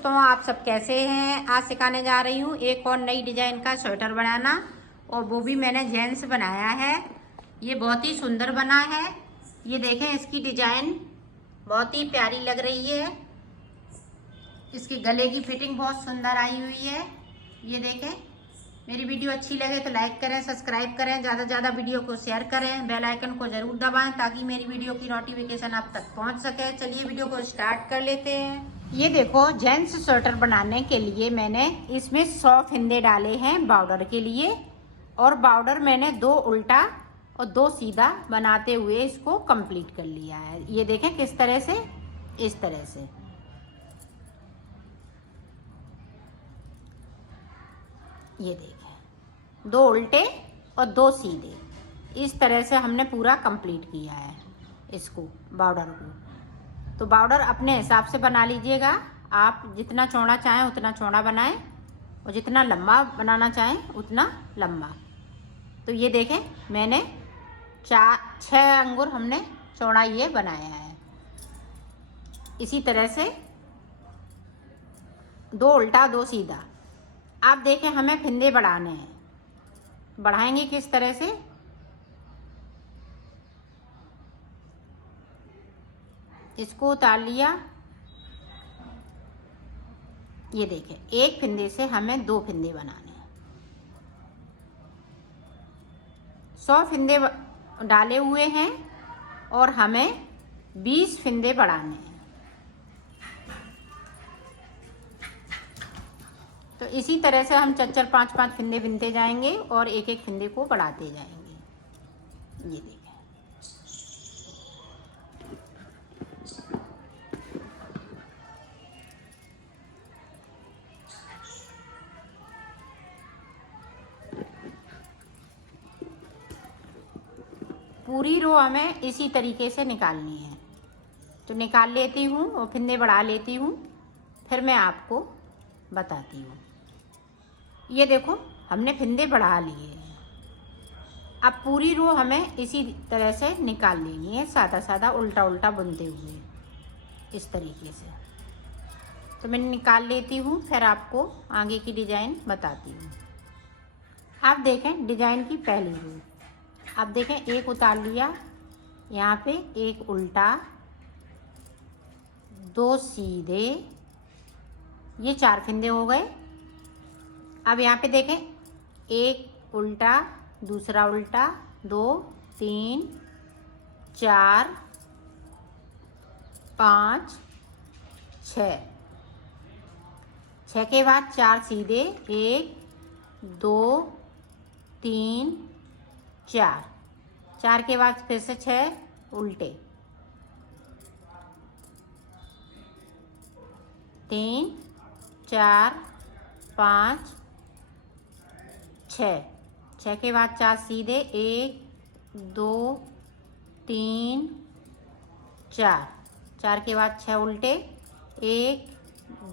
दोस्तों, आप सब कैसे हैं। आज सिखाने जा रही हूँ एक और नई डिजाइन का स्वेटर बनाना, और वो भी मैंने जेंट्स बनाया है। ये बहुत ही सुंदर बना है। ये देखें, इसकी डिजाइन बहुत ही प्यारी लग रही है। इसके गले की फिटिंग बहुत सुंदर आई हुई है। ये देखें, मेरी वीडियो अच्छी लगे तो लाइक करें, सब्सक्राइब करें, ज़्यादा से ज़्यादा वीडियो को शेयर करें, बेल आइकन को ज़रूर दबाएं ताकि मेरी वीडियो की नोटिफिकेशन आप तक पहुंच सके। चलिए वीडियो को स्टार्ट कर लेते हैं। ये देखो, जेंट्स स्वेटर बनाने के लिए मैंने इसमें 100 फंदे डाले हैं बॉर्डर के लिए, और बॉर्डर मैंने 2 उल्टा और 2 सीधा बनाते हुए इसको कंप्लीट कर लिया है। ये देखें किस तरह से, इस तरह से। ये देखें, 2 उल्टे और 2 सीधे, इस तरह से हमने पूरा कंप्लीट किया है इसको, बॉर्डर को। तो बॉर्डर अपने हिसाब से बना लीजिएगा। आप जितना चौड़ा चाहें उतना चौड़ा बनाएं, और जितना लंबा बनाना चाहें उतना लंबा। तो ये देखें, मैंने 6 अंगुर हमने चौड़ा ये बनाया है। इसी तरह से 2 उल्टा 2 सीधा। आप देखें, हमें फिंदे बढ़ाने हैं। बढ़ाएंगे किस तरह से, इसको उतार लिया। ये देखें, एक फिंदे से हमें 2 फिंदे बनाने हैं। 100 फिंदे डाले हुए हैं और हमें 20 फिंदे बढ़ाने हैं। तो इसी तरह से हम 4-4, 5-5 फिंदे बिनते जाएंगे और एक एक फिंदे को बढ़ाते जाएंगे। ये देखें, पूरी रो हमें इसी तरीके से निकालनी है। तो निकाल लेती हूँ और फिंदे बढ़ा लेती हूँ, फिर मैं आपको बताती हूँ। ये देखो, हमने फिंदे बढ़ा लिए हैं। अब पूरी रो हमें इसी तरह से निकाल लेनी है, सादा सादा उल्टा उल्टा बुनते हुए, इस तरीके से। तो मैं निकाल लेती हूँ, फिर आपको आगे की डिजाइन बताती हूँ। आप देखें, डिजाइन की पहली रो, आप देखें, एक उतार लिया, यहाँ पे एक उल्टा, 2 सीधे, ये 4 फिंदे हो गए। अब यहाँ पे देखें, एक उल्टा, दूसरा उल्टा, 2, 3, 4, 5, 6। 6 के बाद 4 सीधे, 1, 2, 3, 4। 4 के बाद फिर से 6 उल्टे, 3, 4, 5, 6। 6 के बाद 4 सीधे, 1, 2, 3, 4। 4 के बाद 6 उल्टे, 1,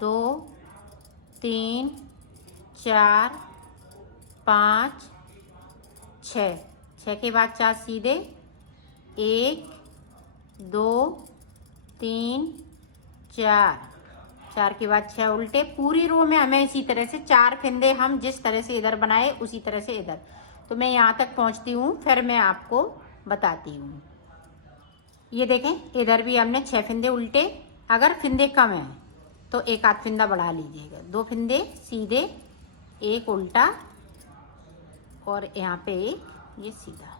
2, 3, 4, 5, 6। 6 के बाद 4 सीधे, 1, 2, 3, 4। 4 के बाद 6 उल्टे। पूरी रो में हमें इसी तरह से 4 फिंदे, हम जिस तरह से इधर बनाए उसी तरह से इधर। तो मैं यहाँ तक पहुँचती हूँ, फिर मैं आपको बताती हूँ। ये देखें, इधर भी हमने 6 फिंदे उल्टे। अगर फिंदे कम हैं तो एक आध फिंदा बढ़ा लीजिएगा। 2 फिंदे सीधे, एक उल्टा, और यहाँ पे ये सीधा।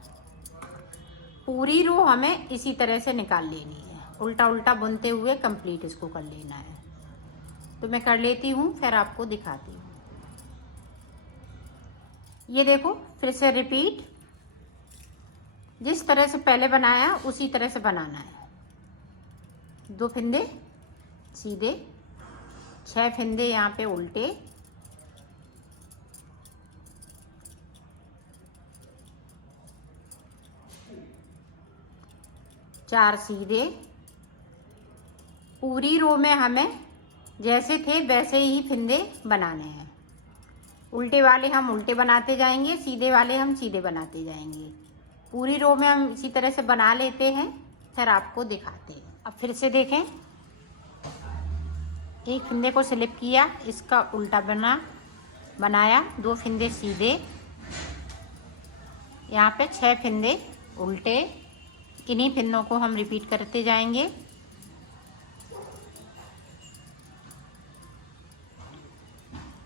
पूरी रो हमें इसी तरह से निकाल लेनी है, उल्टा उल्टा बुनते हुए कंप्लीट इसको कर लेना है। तो मैं कर लेती हूँ, फिर आपको दिखाती हूँ। ये देखो, फिर से रिपीट, जिस तरह से पहले बनाया उसी तरह से बनाना है। 2 फिंदे सीधे, 6 फिंदे यहाँ पे उल्टे, 4 सीधे। पूरी रो में हमें जैसे थे वैसे ही फिंदे बनाने हैं। उल्टे वाले हम उल्टे बनाते जाएंगे, सीधे वाले हम सीधे बनाते जाएंगे। पूरी रो में हम इसी तरह से बना लेते हैं, फिर आपको दिखाते हैं। अब फिर से देखें, एक फंदे को स्लिप किया, इसका उल्टा बनाया, 2 फंदे सीधे, यहाँ पे 6 फंदे उल्टे। इन्हीं फंदों को हम रिपीट करते जाएंगे।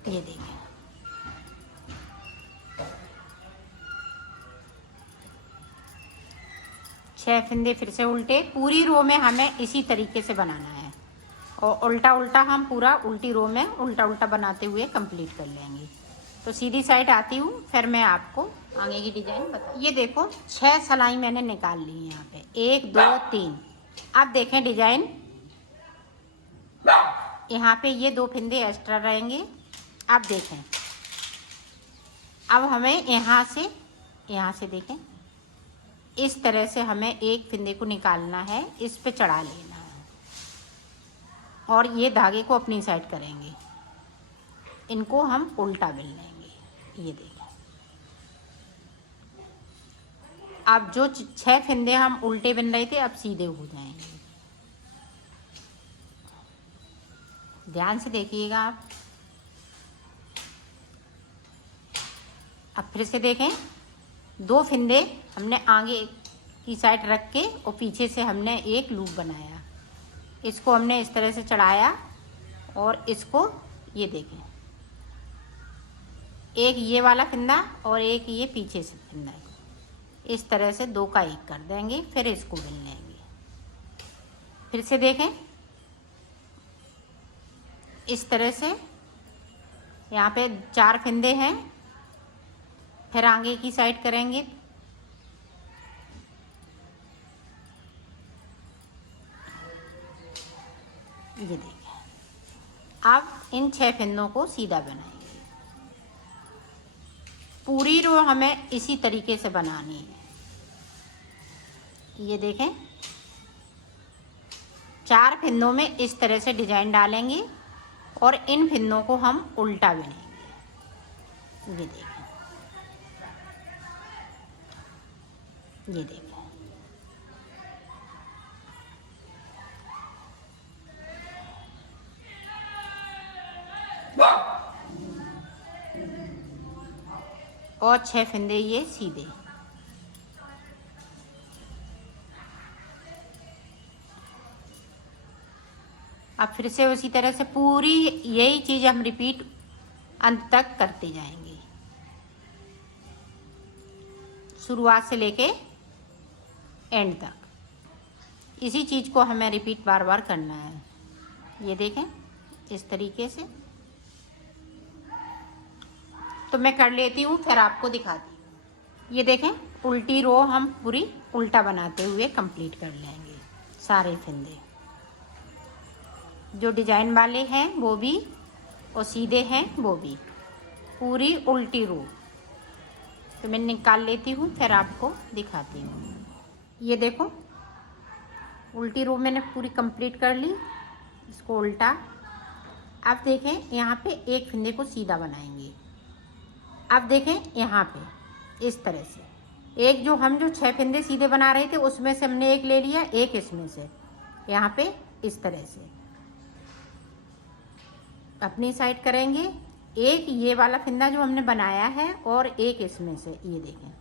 ये देखिए, छह फंदे फिर से उल्टे। पूरी रो में हमें इसी तरीके से बनाना है और उल्टा उल्टा हम पूरा उल्टी रो में उल्टा उल्टा बनाते हुए कंप्लीट कर लेंगे। तो सीधी साइड आती हूँ, फिर मैं आपको आगे की डिजाइन बता। ये देखो 6 सिलाई मैंने निकाल ली है यहाँ पे, 1 2 3। अब देखें डिजाइन, यहाँ पे ये 2 फंदे एक्स्ट्रा रहेंगे। अब देखें, अब हमें यहाँ से देखें, इस तरह से हमें एक फंदे को निकालना है, इस पे चढ़ा लेना है और ये धागे को अपनी साइड करेंगे, इनको हम उल्टा बिन लेंगे। ये देखें, अब जो 6 फंदे हम उल्टे बिन रहे थे अब सीधे हो जाएंगे। ध्यान से देखिएगा आप। अब फिर से देखें, 2 फंदे हमने आगे की साइड रख के और पीछे से हमने एक लूप बनाया, इसको हमने इस तरह से चढ़ाया और इसको ये देखें, एक ये वाला फंदा और एक ये पीछे से फंदा, इस तरह से 2 का 1 कर देंगे, फिर इसको बिन लेंगे। फिर से देखें, इस तरह से यहाँ पे 4 फंदे हैं, फिर आगे की साइड करेंगे, ये देखिए। अब इन 6 फंदों को सीधा बनाएंगे। पूरी रो हमें इसी तरीके से बनानी है। ये देखें, 4 फंदों में इस तरह से डिजाइन डालेंगे और इन फंदों को हम उल्टा बिनेंगे। ये देखें, ये देखें, और 6 फंदे ये सीधे। अब फिर से उसी तरह से पूरी यही चीज़ हम रिपीट अंत तक करते जाएंगे, शुरुआत से लेके एंड तक। इसी चीज़ को हमें रिपीट बार बार करना है। ये देखें, इस तरीके से। तो मैं कर लेती हूँ, फिर आपको दिखाती हूँ। ये देखें, उल्टी रो हम पूरी उल्टा बनाते हुए कंप्लीट कर लेंगे। सारे फंदे जो डिजाइन वाले हैं वो भी और सीधे हैं वो भी, पूरी उल्टी रो। तो मैं निकाल लेती हूँ, फिर आपको दिखाती हूँ। ये देखो, उल्टी रो मैंने पूरी कंप्लीट कर ली, इसको उल्टा। अब देखें, यहाँ पे एक फंदे को सीधा बनाएंगे। अब देखें, यहाँ पे इस तरह से एक जो 6 फंदे सीधे बना रहे थे उसमें से हमने एक ले लिया, एक इसमें से, यहाँ पे इस तरह से अपनी साइड करेंगे। एक ये वाला फंदा जो हमने बनाया है और एक इसमें से, ये देखें,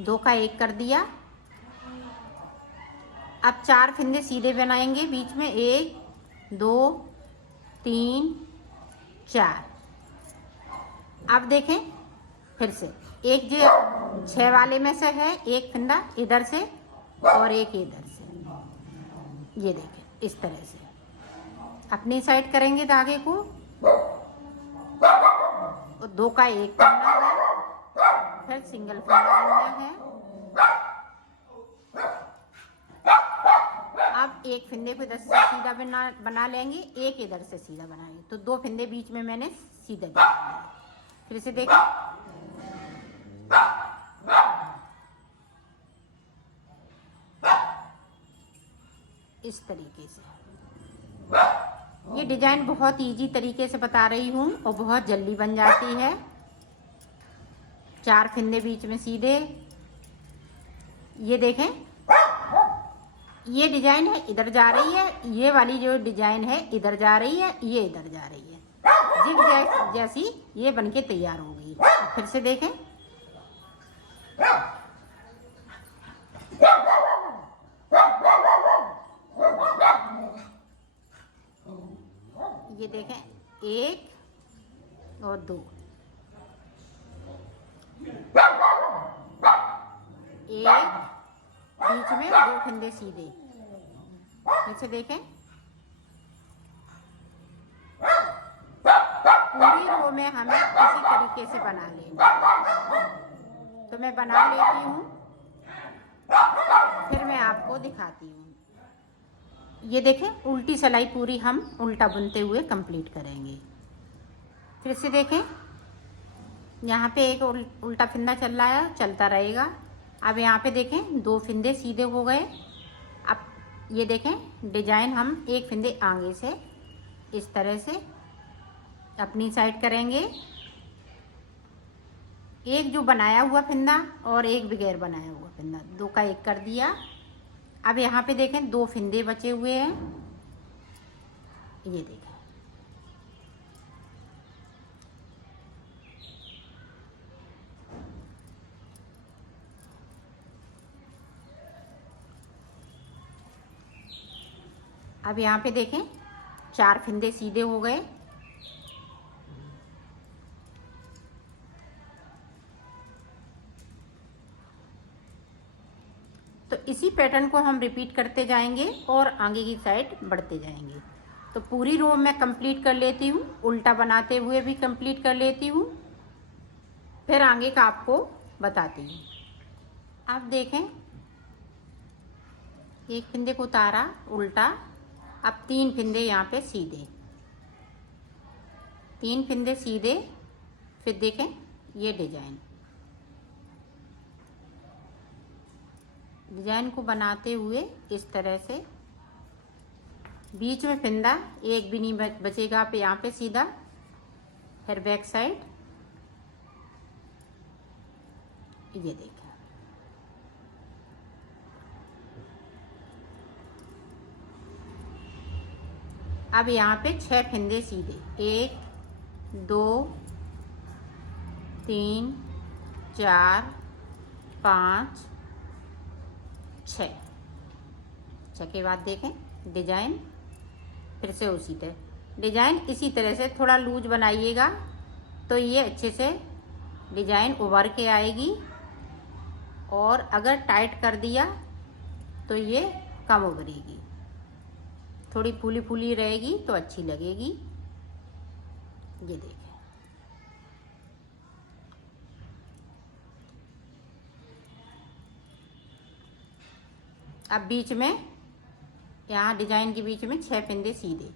2 का 1 कर दिया। अब 4 फंदे सीधे बनाएंगे बीच में, 1 2 3 4। अब देखें, फिर से एक जो 6 वाले में से है, एक फंदा इधर से और एक इधर से। ये देखें, इस तरह से अपनी साइड करेंगे धागे को, और 2 का 1 करना है, फिर सिंगल फंदा करना है। अब एक फंदे को इधर से सीधा बना लेंगे, एक इधर से सीधा बनाएंगे, तो 2 फंदे बीच में मैंने सीधे बनाए। फिर से देखें, इस तरीके से। ये डिजाइन बहुत इजी तरीके से बता रही हूँ और बहुत जल्दी बन जाती है। 4 फंदे बीच में सीधे, ये देखें, ये डिजाइन है इधर जा रही है, ये वाली जो डिजाइन है इधर जा रही है, ये इधर जा रही है, जिग जैसी ये बनके तैयार होगी। फिर से देखें, ये देखें, 1 और 2, 1 बीच में 2 फंदे सीधे। फिर से देखें, पूरी रो में हमें इसी तरीके से बना लेना। तो मैं बना लेती हूँ, फिर मैं आपको दिखाती हूँ। ये देखें, उल्टी सिलाई पूरी हम उल्टा बुनते हुए कंप्लीट करेंगे। फिर से देखें, यहाँ पे एक उल्टा फंदा चल रहा है, चलता रहेगा। अब यहाँ पे देखें 2 फंदे सीधे हो गए। अब ये देखें, डिजाइन हम एक फंदे आगे से इस तरह से अपनी साइड करेंगे, एक जो बनाया हुआ फंदा और एक बगैर बनाया हुआ फंदा, 2 का 1 कर दिया। अब यहाँ पे देखें 2 फंदे बचे हुए हैं, ये देखें। अब यहाँ पे देखें 4 फंदे सीधे हो गए। तो इसी पैटर्न को हम रिपीट करते जाएंगे और आगे की साइड बढ़ते जाएंगे। तो पूरी रो मैं कंप्लीट कर लेती हूँ, उल्टा बनाते हुए भी कंप्लीट कर लेती हूँ, फिर आगे का आपको बताती हूँ। आप देखें, एक फंदे को उतारा उल्टा, अब 3 फंदे यहाँ पे सीधे, 3 फंदे सीधे। फिर देखें ये डिजाइन को बनाते हुए इस तरह से बीच में फंदा एक भी नहीं बचेगा। आप यहाँ पे सीधा, फिर बैक साइड, ये देखें। अब यहाँ पे 6 फंदे सीधे, 1 2 3 4 5 6 के बाद देखें डिजाइन, फिर से उसी तरह डिजाइन इसी तरह से थोड़ा लूज बनाइएगा, तो ये अच्छे से डिजाइन उभर के आएगी। और अगर टाइट कर दिया तो ये कम उभरेगी, थोड़ी फूली फूली रहेगी तो अच्छी लगेगी। ये देखें, अब बीच में यहाँ डिजाइन के बीच में 6 फंदे सीधे।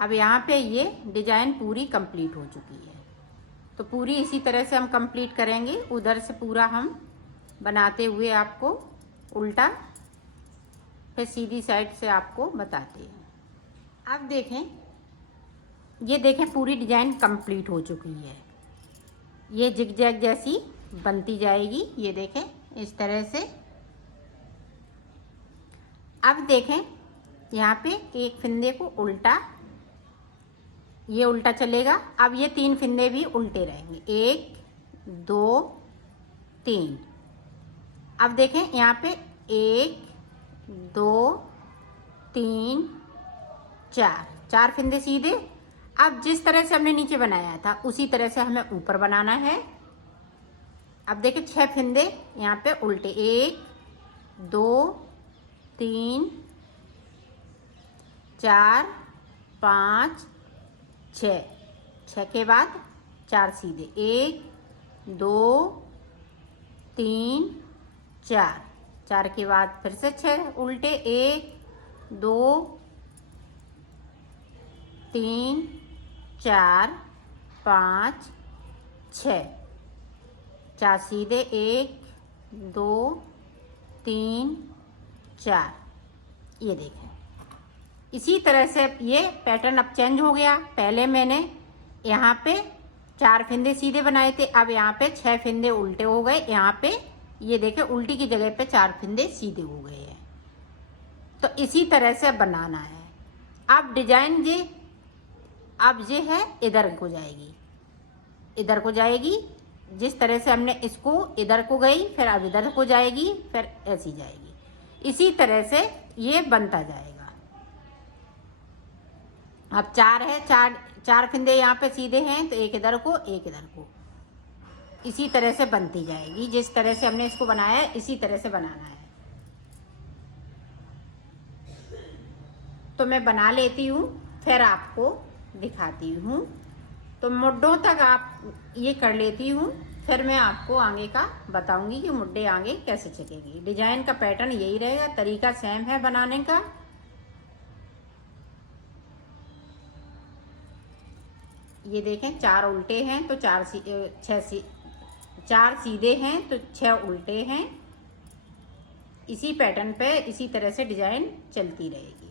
अब यहाँ पे ये डिजाइन पूरी कंप्लीट हो चुकी है। तो पूरी इसी तरह से हम कंप्लीट करेंगे, उधर से पूरा हम बनाते हुए आपको उल्टा, फिर सीधी साइड से आपको बताते हैं। अब देखें, ये देखें पूरी डिजाइन कंप्लीट हो चुकी है। ये जिगजैग जैसी बनती जाएगी, ये देखें इस तरह से। अब देखें यहाँ पे एक फंदे को उल्टा, ये उल्टा चलेगा। अब ये 3 फंदे भी उल्टे रहेंगे, 1 2 3। अब देखें यहाँ पे 1 2 3 4 फंदे सीधे। अब जिस तरह से हमने नीचे बनाया था उसी तरह से हमें ऊपर बनाना है। अब देखिए 6 फंदे यहाँ पे उल्टे, 1 2 3 4 5 6 के बाद 4 सीधे, 1 2 3 4 के बाद फिर से 6 उल्टे, 1 2 3 4 5 6 सीधे, 1 2 3 4। ये देखें इसी तरह से ये पैटर्न अब चेंज हो गया। पहले मैंने यहाँ पे 4 फंदे सीधे बनाए थे, अब यहाँ पे 6 फंदे उल्टे हो गए। यहाँ पे ये देखें उल्टी की जगह पे 4 फंदे सीधे हो गए हैं। तो इसी तरह से बनाना है। अब डिजाइन अब ये है इधर को जाएगी, इधर को जाएगी। जिस तरह से हमने इसको इधर को गई, फिर अब इधर को जाएगी, फिर ऐसी जाएगी। इसी तरह से ये बनता जाएगा। अब 4 है, चार फंदे यहाँ पे सीधे हैं, तो एक इधर को एक इधर को, इसी तरह से बनती जाएगी। जिस तरह से हमने इसको बनाया है इसी तरह से बनाना है। तो मैं बना लेती हूँ, फिर आपको दिखाती हूँ। तो मुड्ढों तक आप ये कर लेती हूँ, फिर मैं आपको आगे का बताऊंगी कि मुड्ढे आगे कैसे चलेंगी। डिजाइन का पैटर्न यही रहेगा, तरीका सेम है बनाने का। ये देखें 4 उल्टे हैं तो 4 सीधे हैं तो 6 उल्टे हैं। इसी पैटर्न पे इसी तरह से डिजाइन चलती रहेगी।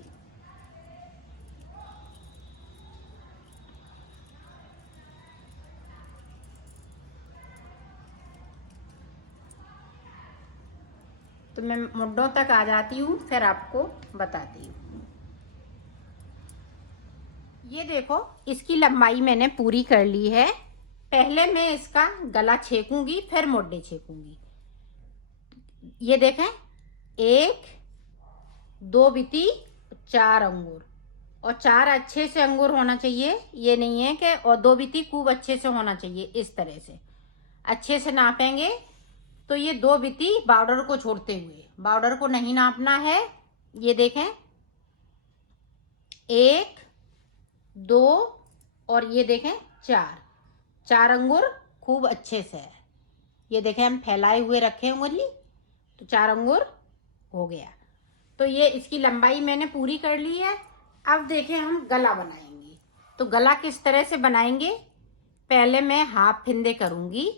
तो मैं मुड्ढों तक आ जाती हूँ, फिर आपको बताती हूँ। ये देखो इसकी लंबाई मैंने पूरी कर ली है। पहले मैं इसका गला छेकूंगी, फिर मुड्ढे छेकूंगी। ये देखें 1 2 बिती 4 अंगूर, और 4 अच्छे से अंगूर होना चाहिए। ये नहीं है कि और 2 बिती खूब अच्छे से होना चाहिए। इस तरह से अच्छे से नापेंगे तो ये 2 बिती बॉर्डर को छोड़ते हुए, बॉर्डर को नहीं नापना है। ये देखें 1 2 और ये देखें 4 अंगूर खूब अच्छे से है। ये देखें हम फैलाए हुए रखे उंगली, तो 4 अंगूर हो गया। तो ये इसकी लंबाई मैंने पूरी कर ली है। अब देखें हम गला बनाएंगे। तो गला किस तरह से बनाएंगे, पहले मैं हाफ फिंदे करूंगी,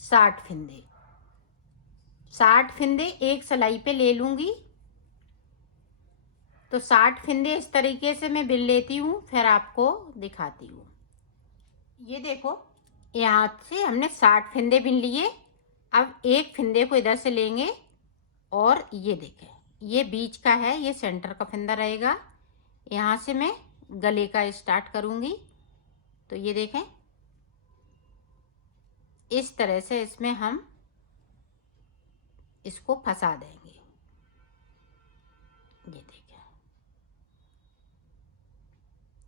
60 फिंदे। 60 फिंदे एक सिलाई पे ले लूंगी। तो 60 फिंदे इस तरीके से मैं बिन लेती हूँ, फिर आपको दिखाती हूँ। ये देखो यहाँ से हमने 60 फिंदे बिन लिए। अब एक फिंदे को इधर से लेंगे, और ये देखें ये बीच का है, ये सेंटर का फिंदा रहेगा। यहाँ से मैं गले का स्टार्ट करूँगी। तो ये देखें इस तरह से इसमें हम इसको फंसा देंगे। ये देखें,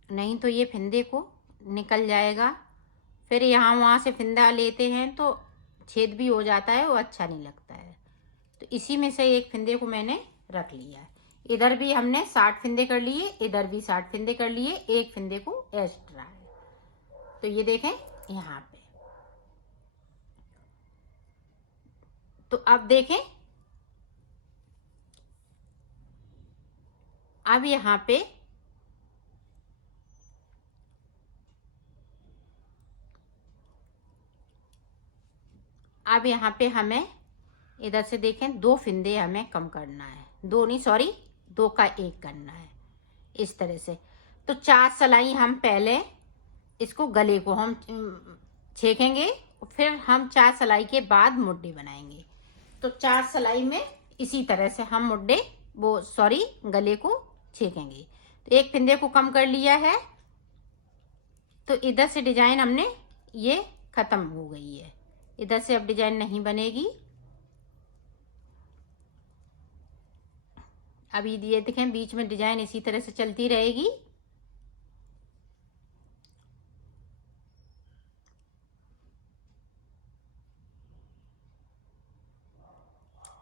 नहीं तो ये फिंदे को निकल जाएगा। फिर यहाँ वहाँ से फिंदा लेते हैं तो छेद भी हो जाता है, वो अच्छा नहीं लगता है। तो इसी में से एक फिंदे को मैंने रख लिया है। इधर भी हमने 60 फिंदे कर लिए, इधर भी 60 फिंदे कर लिए, एक फिंदे को एक्स्ट्रा है। तो ये देखें यहाँ पे। तो अब देखें, अब यहाँ पे हमें इधर से देखें 2 फिंदे हमें कम करना है, 2 नहीं सॉरी 2 का 1 करना है इस तरह से। तो 4 सिलाई हम पहले इसको गले को हम छेकेंगे, फिर हम 4 सिलाई के बाद मुड्ढे बनाएंगे। तो 4 सिलाई में इसी तरह से हम मुड्ढे गले को छेकेंगे। तो एक फिंदे को कम कर लिया है। तो इधर से डिजाइन हमने ये खत्म हो गई है, इधर से अब डिजाइन नहीं बनेगी। अभी ये देखें बीच में डिजाइन इसी तरह से चलती रहेगी।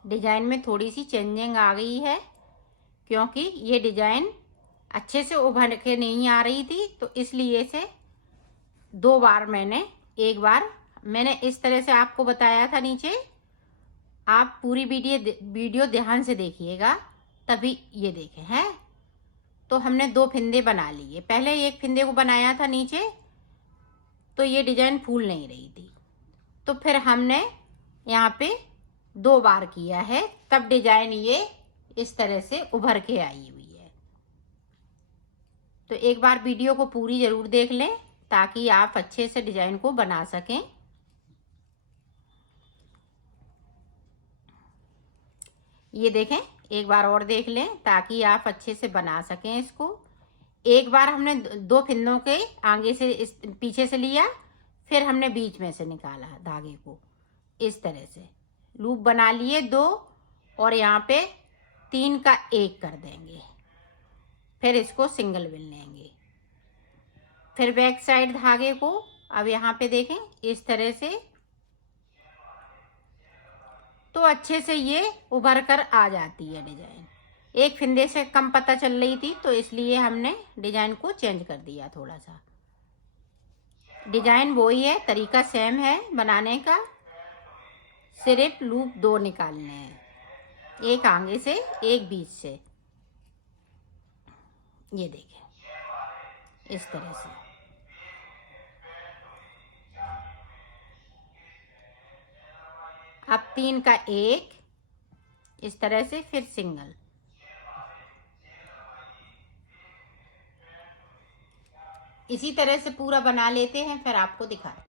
डिजाइन में थोड़ी सी चेंजिंग आ गई है, क्योंकि ये डिजाइन अच्छे से उभर के नहीं आ रही थी। तो इसलिए से 2 बार मैंने, एक बार मैंने इस तरह से आपको बताया था नीचे। आप पूरी वीडियो ध्यान से देखिएगा, तभी ये देखें हैं। तो हमने 2 फिंदे बना लिए। पहले एक फिंदे को बनाया था नीचे, तो ये डिजाइन फूल नहीं रही थी। तो फिर हमने यहाँ पे 2 बार किया है, तब डिजाइन ये इस तरह से उभर के आई हुई है। तो एक बार वीडियो को पूरी जरूर देख लें, ताकि आप अच्छे से डिजाइन को बना सकें। ये देखें, एक बार और देख लें ताकि आप अच्छे से बना सकें इसको। एक बार हमने दो फिंदों के आगे से इस पीछे से लिया, फिर हमने बीच में से निकाला धागे को। इस तरह से लूप बना लिए 2 और यहाँ पे 3 का 1 कर देंगे। फिर इसको सिंगल बिन लेंगे। फिर बैक साइड धागे को अब यहाँ पे देखें इस तरह से, तो अच्छे से ये उभर कर आ जाती है डिजाइन। एक फिंदे से कम पता चल रही थी तो इसलिए हमने डिजाइन को चेंज कर दिया थोड़ा सा। डिजाइन वही है, तरीका सेम है बनाने का, सिर्फ लूप 2 निकालने हैं, एक आगे से एक बीच से। ये देखें इस तरह से। अब 3 का 1 इस तरह से, फिर सिंगल। इसी तरह से पूरा बना लेते हैं, फिर आपको दिखाते हैं।